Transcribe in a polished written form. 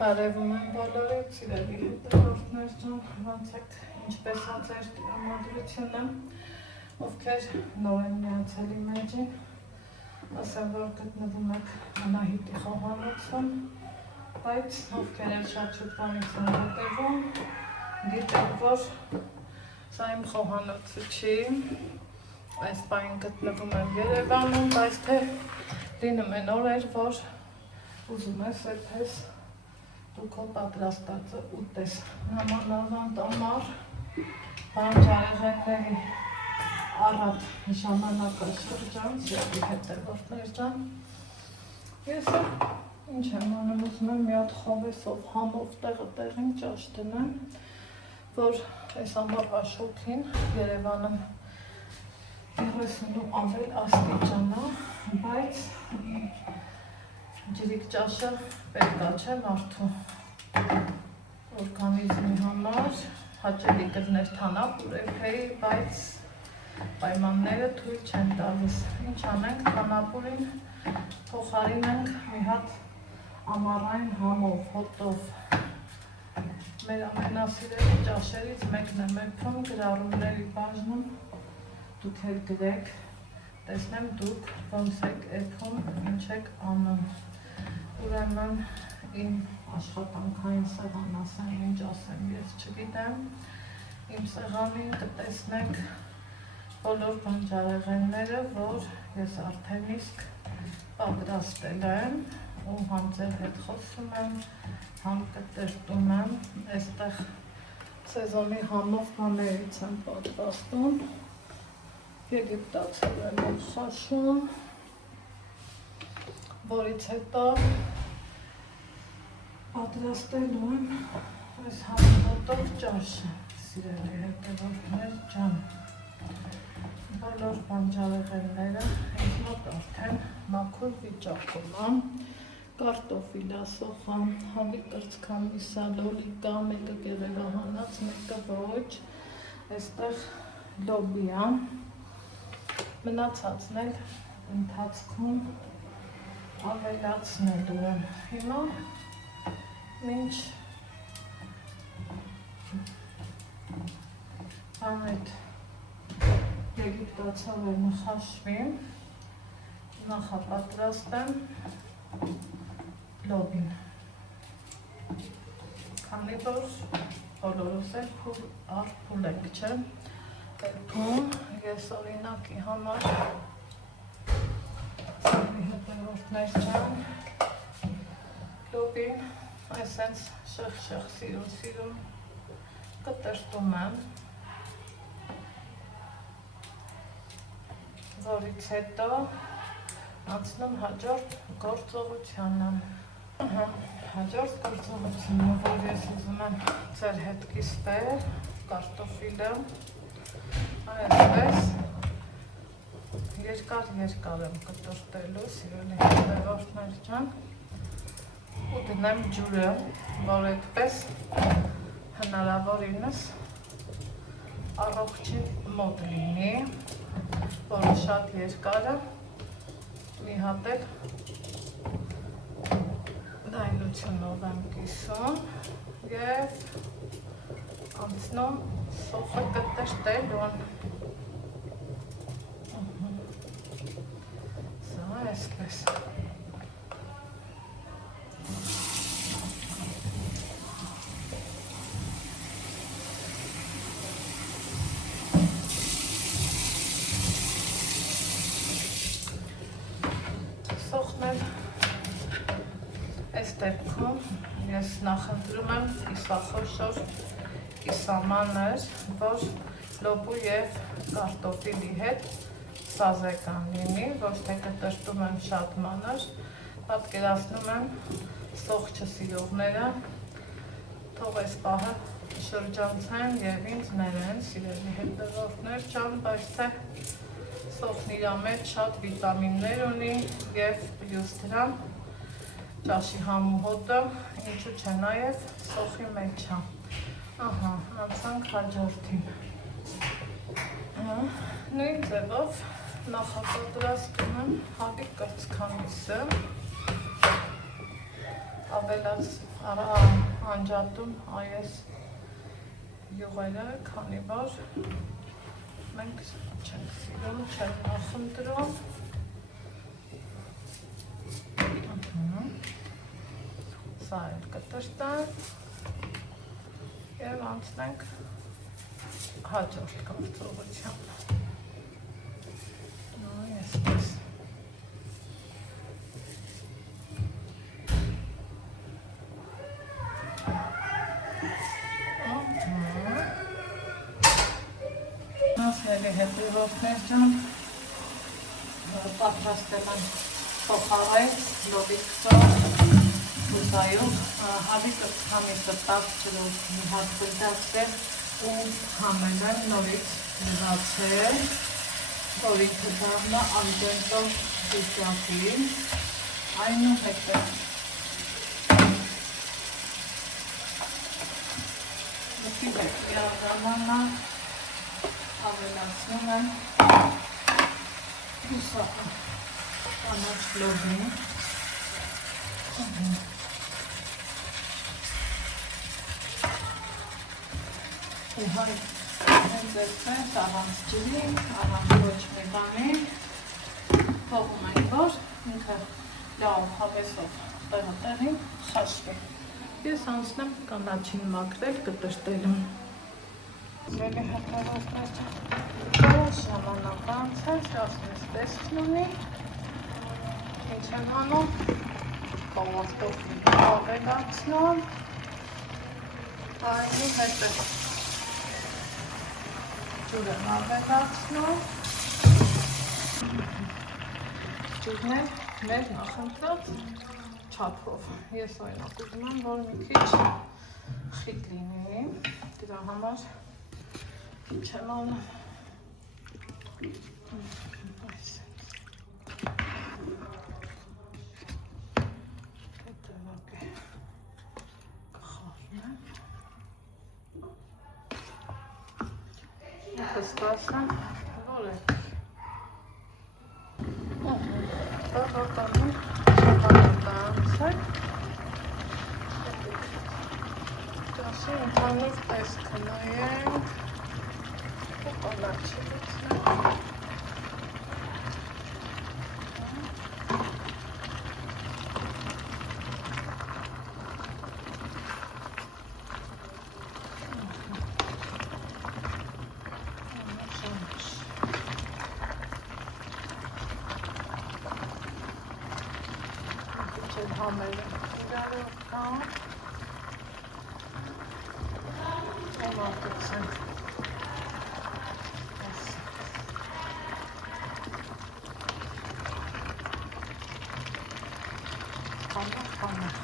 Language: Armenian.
Բարևում եմ բոլորիդ, սիրելի հետևորդներ ջան, ոնց եք, ինչպես է ձեր տրամադրությունը, ովքեր նոր են միացել իմ էջին, ասեմ, որ գտնվում եք Անահիտի խոհանոցում, բայց ովքեր են շատ շուտ բանից են հետևում, գիտեք, որ սա իմ խոհանոցը չի, այս պահին գտնվում եմ Երևանում, բայց թե լինում են օրեր, որ ուզում ես այդպես դու քո պատրաստածը ուտես նամանավանդ ամառ բանջարեղենների առատ ժամանակաշրջան, սիրելի հետևորդներ ջան, ես ինչ եմ անում, ուզում եմ մի հատ խովեսով համով տեղին ճաշ դնեմ, որ այս ամառվա շոգին Երևանում 30 ավել աստիճան է, բայց ջրիկ ճաշը պետք է չէ մարդու օրգանիզմի համար, հաճելի կլներ թանապուրեի, բայց պայմանները թույլ չեն տալիս։ Ինչ անենք, թանապուրին փոխարինենք մի հատ ամառային համով, հոտով։ Մեր ամենասիրելի ճաշերից մեկն եմ էփում, գրառումների բաժնում, դուք էլ գրեք, տեսնեմ դուք ոնց եք էփում, ինչ եք անում։ Ուրեմն իմ աշխատանքային սեղան ասեմ, ինչ ասեմ, ես չգիտեմ, իմ սեղանին կտեսնեք բոլոր բանջարեղենները, որ ես արդեն իսկ պատրաստել եմ ու համ ձեր հետ խոսում եմ, համ կտրտում եմ, այստեղ սեզոնի համով բաներից եմ պատրաստում, եգիպտացել եմ ու խաշում, որից հետո պատրաստելու եմ այս համոտով ճաշը, սիրելի հետևորդներ ջան, բոլոր բանջարեղենները ինձ մոտ արդեն մաքուր վիճակում են, կարտոֆիլա, սոխան, հավի կրծքամիսա, լոլիկա, մեկը գեղեղահանած, մեկը ոչ, այստեղ լոբիա, մնացածն էլ ընթացքում ավելացնելու եմ, հիմա մինչ այդ եգիպտացավերն խաշվի, նախապատրաստեմ լոբին, քանի որ բոլորս էլ փուլ եք, չէ, էփում ես օրինակի համար հետևորդներ ջան, լոբին այսենց շեղ սիրուն կտրտում եմ, որից հետո անցնում հաջորդ գործողությանը, հաջորդ գործողությունը, որ ես ուզում եմ ձեր հետ կիսվել, կարտոֆիլը, այսպես, երկար եմ կտրտելու, սիրելի հետևորդներ ջան, ու դնեմ ջուրը, որ այդպես հնարավորինս առողջին մոտ լինի, որը շատ երկարը մի հատ էլ լայնությունով եմ կիսում և անցնում սոխը կտրտելուն։ Այսպես։ Սոխն էլ այս դեպքում ես նախընտրում եմ կիսախոշոր, կիսամանր, որ լոբու և կարտոֆիլի հետ սազեկան լինի, ոչ թե կտրտում եմ շատ մանր, պատկերացնում եմ սոխ չսիրողները, թող այս պահը շրջանցեն և ինձ ներեն, սիրելի հետևորդներ ջան, բայց թե սոխն իր մեջ շատ վիտամիններ ունի և պլյուս դրան ճաշի համու հոտը, ինչու չէ նաև սոխի մեջ է, ահա, անցանք հաջորդին, նույն ձևով նախապատրաստում եմ հավի կրծքամիսը, անջատում այս յուղերը, քանի որ մենք չենք սիրում, չենք նախում դրում։ Սա էլ կտրտեմ և անցնենք հաջորդ գործողության։ Այսպես։ Ասների հետևորդներ ջան, պատրաստել եմ փոխարեն լոբիկսով բուսայով, հավիկը համիսը տաք ջրով մի հատ բրդացրել ու համել եմ նորից լվացել, նորիքը դառնա ալդենտով վիճակի, այնուհետև մտի հետ միաժամանակ ավելացնում եմ հուսակը կանաչ լոբին հենց այդպես առանց ջրի, առանց ոչ մի բանի թողում ենք, որ ինքը լավ հավեսով տեղին խաշվի։ Ես անցնեմ կանաչին մաքրել կտրտելուն։ Զելի հետևորդներ կարոշ ժամանակ անցել, շասնես տեսքն ունի, ինչ եմ հանում, կավաստով ավելացնում, այնու հետև ջուր եմ ավելացնում, ջուրն է մեր նախընտրած չափով, ես օրինակ ուզում եմ, որ մի քիչ խիտ լինի, դրա համար ինչ եմ անում, հետևակ է կխարն եմ, ինքը ստասեմ, որ է, բավականում ժամանակ անցել, դասի ընդհանուր տեսքը նայենք, կանաչի լցնեմ, համերը իրարով կան, օմատուցենք, կանախ,